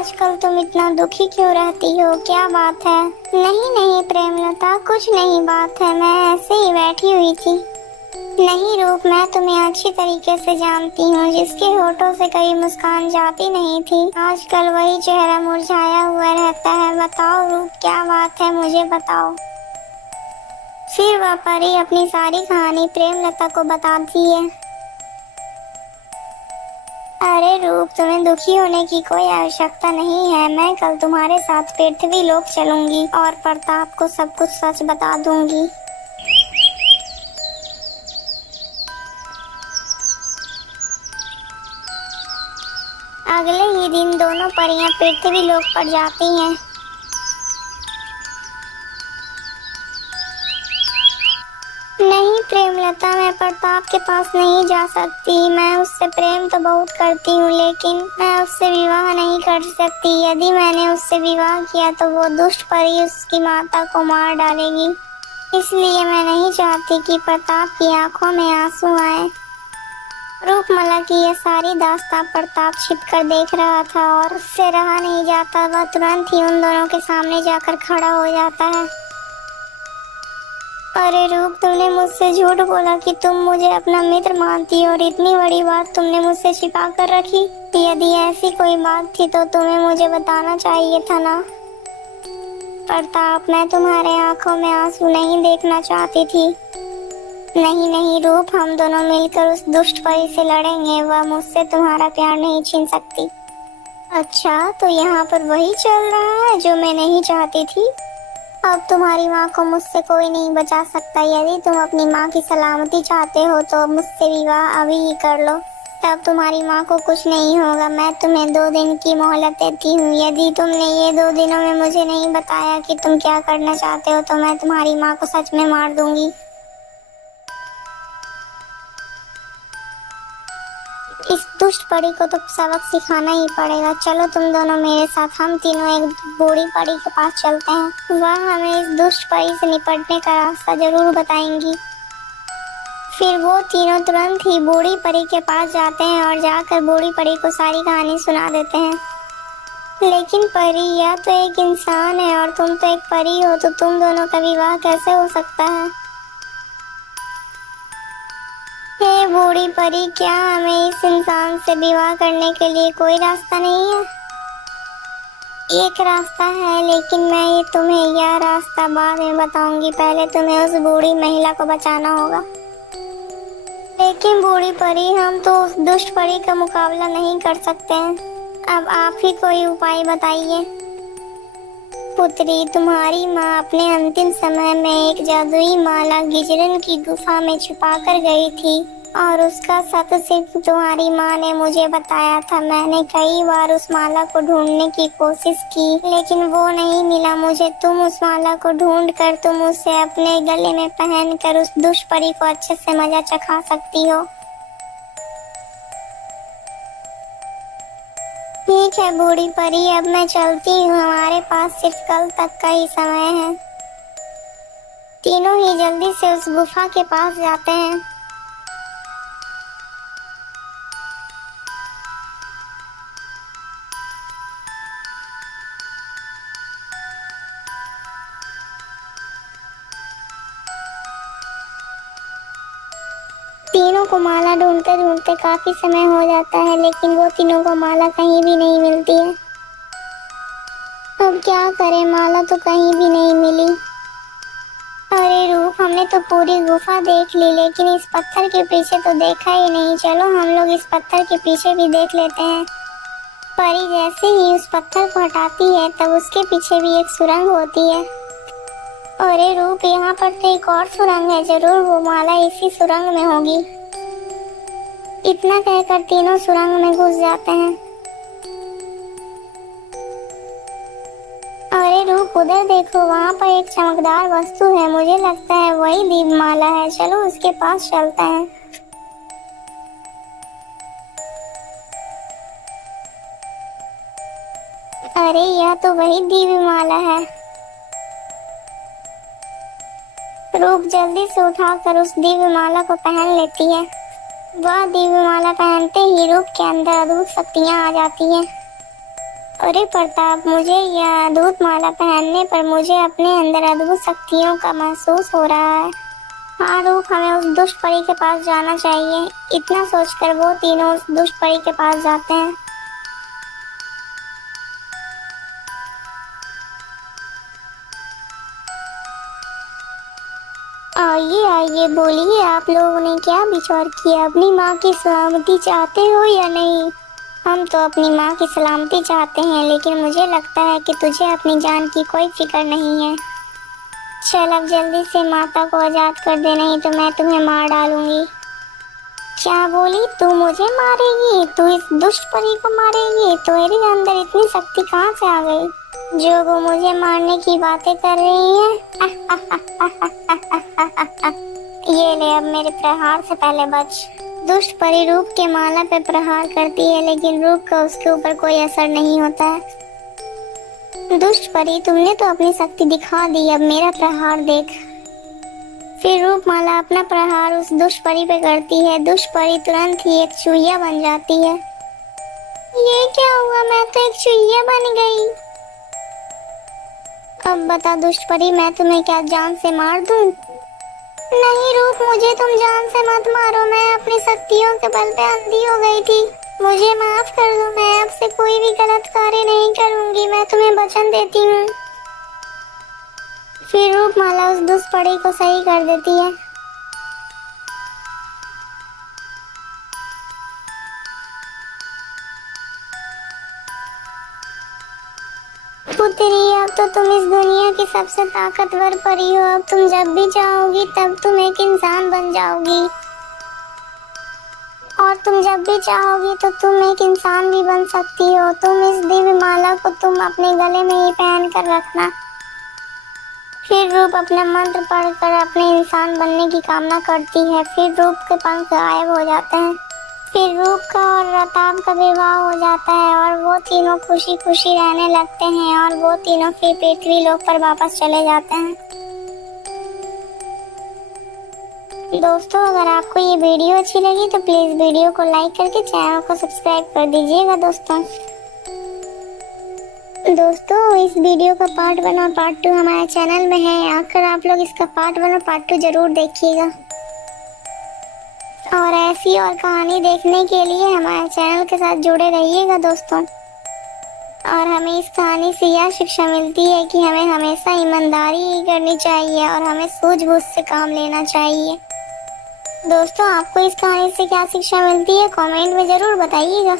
आजकल तुम इतना दुखी क्यों रहती हो, क्या बात है? नहीं नहीं प्रेमलता, कुछ नहीं बात है, मैं ऐसे ही बैठी हुई थी। नहीं रूप, मैं तुम्हें अच्छी तरीके से जानती हूँ, जिसके होठों से कभी मुस्कान जाती नहीं थी, आजकल वही चेहरा मुरझाया हुआ रहता है। बताओ रूप, क्या बात है, मुझे बताओ। फिर वह परी अपनी सारी कहानी प्रेमलता को बताती है। अरे रूप, तुम्हें दुखी होने की कोई आवश्यकता नहीं है। मैं कल तुम्हारे साथ पृथ्वी लोक चलूंगी और प्रताप को सब कुछ सच बता दूंगी। अगले ही दिन दोनों परियां पृथ्वी लोक पर जाती हैं। नहीं प्रेमलता, मैं प्रताप के पास नहीं जा सकती। मैं उससे प्रेम तो बहुत करती हूँ, लेकिन मैं उससे विवाह नहीं कर सकती। यदि मैंने उससे विवाह किया तो वो दुष्ट परी उसकी माता को मार डालेगी। इसलिए मैं नहीं चाहती कि प्रताप की आंखों में आंसू आए। रूपमाला की यह सारी दास्तां प्रताप छिपकर देख रहा था और उससे रहा नहीं जाता। वह तुरंत ही उन दोनों के सामने जाकर खड़ा हो जाता है। अरे रूप, तुमने मुझसे झूठ बोला कि तुम मुझे अपना मित्र मानती हो और इतनी बड़ी बात तुमने मुझसे छिपा कर रखी। यदि ऐसी कोई बात थी तो तुम्हें मुझे बताना चाहिए था ना। प्रताप, मैं तुम्हारे आंखों में आंसू नहीं देखना चाहती थी। नहीं नहीं रूप, हम दोनों मिलकर उस दुष्ट परी से लड़ेंगे। वह मुझसे तुम्हारा प्यार नहीं छीन सकती। अच्छा, तो यहाँ पर वही चल रहा है जो मैं नहीं चाहती थी। अब तुम्हारी माँ को मुझसे कोई नहीं बचा सकता। यदि तुम अपनी माँ की सलामती चाहते हो तो मुझसे विवाह अभी ही कर लो, तब तुम्हारी माँ को कुछ नहीं होगा। मैं तुम्हें 2 दिन की मोहलत देती हूँ। यदि तुमने ये 2 दिनों में मुझे नहीं बताया कि तुम क्या करना चाहते हो तो मैं तुम्हारी माँ को सच में मार दूंगी। इस दुष्ट परी को तो सबक सिखाना ही पड़ेगा। चलो तुम दोनों मेरे साथ, हम तीनों एक बूढ़ी परी के पास चलते हैं। वह हमें इस दुष्ट परी से निपटने का रास्ता जरूर बताएंगी। फिर वो तीनों तुरंत ही बूढ़ी परी के पास जाते हैं और जाकर बूढ़ी परी को सारी कहानी सुना देते हैं। लेकिन परी, यह तो एक इंसान है और तुम तो एक परी हो, तो तुम दोनों का विवाह कैसे हो सकता है? हे बूढ़ी परी, क्या हमें इस इंसान से विवाह करने के लिए कोई रास्ता नहीं है? एक रास्ता है, लेकिन मैं ये तुम्हें यह रास्ता बाद में बताऊंगी। पहले तुम्हें उस बूढ़ी महिला को बचाना होगा। लेकिन बूढ़ी परी, हम तो उस दुष्ट परी का मुकाबला नहीं कर सकते हैं। अब आप ही कोई उपाय बताइए। पुत्री, तुम्हारी माँ अपने अंतिम समय में एक जादुई माला गिजरन की गुफा में छुपा कर गई थी और उसका सत्य सिर्फ तुम्हारी माँ ने मुझे बताया था। मैंने कई बार उस माला को ढूंढने की कोशिश की, लेकिन वो नहीं मिला मुझे। तुम उस माला को ढूंढ कर तुम उसे अपने गले में पहन कर उस दुष्ट परी को अच्छे से मजा चखा सकती हो। ठीक है बूढ़ी परी, अब मैं चलती हूँ। हमारे पास सिर्फ कल तक का ही समय है। तीनों ही जल्दी से उस गुफा के पास जाते हैं। तीनों को माला ढूंढते ढूंढते काफी समय हो जाता है, लेकिन वो तीनों को माला कहीं भी नहीं मिलती है। अब क्या करें, माला तो कहीं भी नहीं मिली। अरे रूप, हमने तो पूरी गुफा देख ली, लेकिन इस पत्थर के पीछे तो देखा ही नहीं। चलो हम लोग इस पत्थर के पीछे भी देख लेते हैं। परी जैसे ही उस पत्थर को हटाती है तब उसके पीछे भी एक सुरंग होती है। अरे रूप, यहाँ पर तो एक और सुरंग है, जरूर वो माला इसी सुरंग में होगी। इतना कहकर तीनों सुरंग में घुस जाते हैं। अरे रूप, उधर देखो, वहाँ पर एक चमकदार वस्तु है। मुझे लगता है वही दीपमाला है। चलो उसके पास चलते हैं। अरे यह तो वही दीपमाला है। रूप जल्दी से उठाकर उस दीपमाला को पहन लेती है। वह दीपमाला पहनते ही रूप के अंदर अद्भुत शक्तियाँ आ जाती हैं। अरे प्रताप, मुझे यह अद्भुत माला पहनने पर मुझे अपने अंदर अद्भुत शक्तियों का महसूस हो रहा है। हाँ रूप, हमें उस दुष्ट परी के पास जाना चाहिए। इतना सोचकर वो तीनों उस दुष्ट परी के पास जाते हैं। आइए आइए, बोलिए, आप लोगों ने क्या विचार किया? अपनी माँ की सलामती चाहते हो या नहीं? हम तो अपनी माँ की सलामती चाहते हैं, लेकिन मुझे लगता है कि तुझे अपनी जान की कोई फिक्र नहीं है। चल अब जल्दी से माता को आजाद कर दे, नहीं तो मैं तुम्हें मार डालूंगी। क्या बोली? तू मुझे मारेगी? तू इस दुष्ट परी को मारेगी? तेरे अंदर इतनी शक्ति कहाँ से आ गई जो वो मुझे मारने की बातें कर रही है? ये ले, अब मेरे प्रहार से पहले बच। दुष्ट परी रूप के माला पे प्रहार करती है, लेकिन रूप का उसके ऊपर कोई असर नहीं होता है। दुष्ट परी, तुमने तो अपनी शक्ति दिखा दी, अब मेरा प्रहार देख। फिर रूप माला अपना प्रहार उस दुष्ट परी पे करती है। दुष्ट परी तुरंत ही एक चूहिया बन जाती है। ये क्या हुआ? मैं तो एक चूहिया बन गई। अब बता दुष्ट परी, मैं तुम्हें क्या जान से मार दूं? नहीं रूप, मुझे तुम जान से मत मारो। मैं अपनी शक्तियों के बल पे अंधी हो गई थी। मुझे माफ कर दो, मैं अब से कोई भी गलत कार्य नहीं करूंगी। मैं तुम्हें वचन देती हूँ। फिर रूप माला उस दुष्ट परी को सही कर देती है। पुत्री, अब तो तुम इस दुनिया की सबसे ताकतवर परी हो। अब तुम जब भी चाहोगी तब तुम एक इंसान बन जाओगी, और तुम जब भी चाहोगी तो तुम एक इंसान भी बन सकती हो। तुम इस दिव्य माला को तुम अपने गले में ही पहन कर रखना। फिर रूप अपना मंत्र पढ़कर अपने इंसान बनने की कामना करती है। फिर रूप के पंख गायब हो जाते हैं। फिर रूप का और रताब का विवाह हो जाता है और वो तीनों खुशी खुशी रहने लगते हैं, और वो तीनों फिर पृथ्वी लोक पर वापस चले जाते हैं। दोस्तों, अगर आपको ये वीडियो अच्छी लगी तो प्लीज वीडियो को लाइक करके चैनल को सब्सक्राइब कर दीजिएगा। दोस्तों इस वीडियो का पार्ट 1 और पार्ट 2 हमारे चैनल में है। आकर आप लोग इसका पार्ट 1 और पार्ट 2 जरूर देखिएगा, और ऐसी और कहानी देखने के लिए हमारे चैनल के साथ जुड़े रहिएगा दोस्तों। और हमें इस कहानी से यह शिक्षा मिलती है कि हमें हमेशा ईमानदारी ही करनी चाहिए और हमें सूझबूझ से काम लेना चाहिए। दोस्तों, आपको इस कहानी से क्या शिक्षा मिलती है कमेंट में जरूर बताइएगा।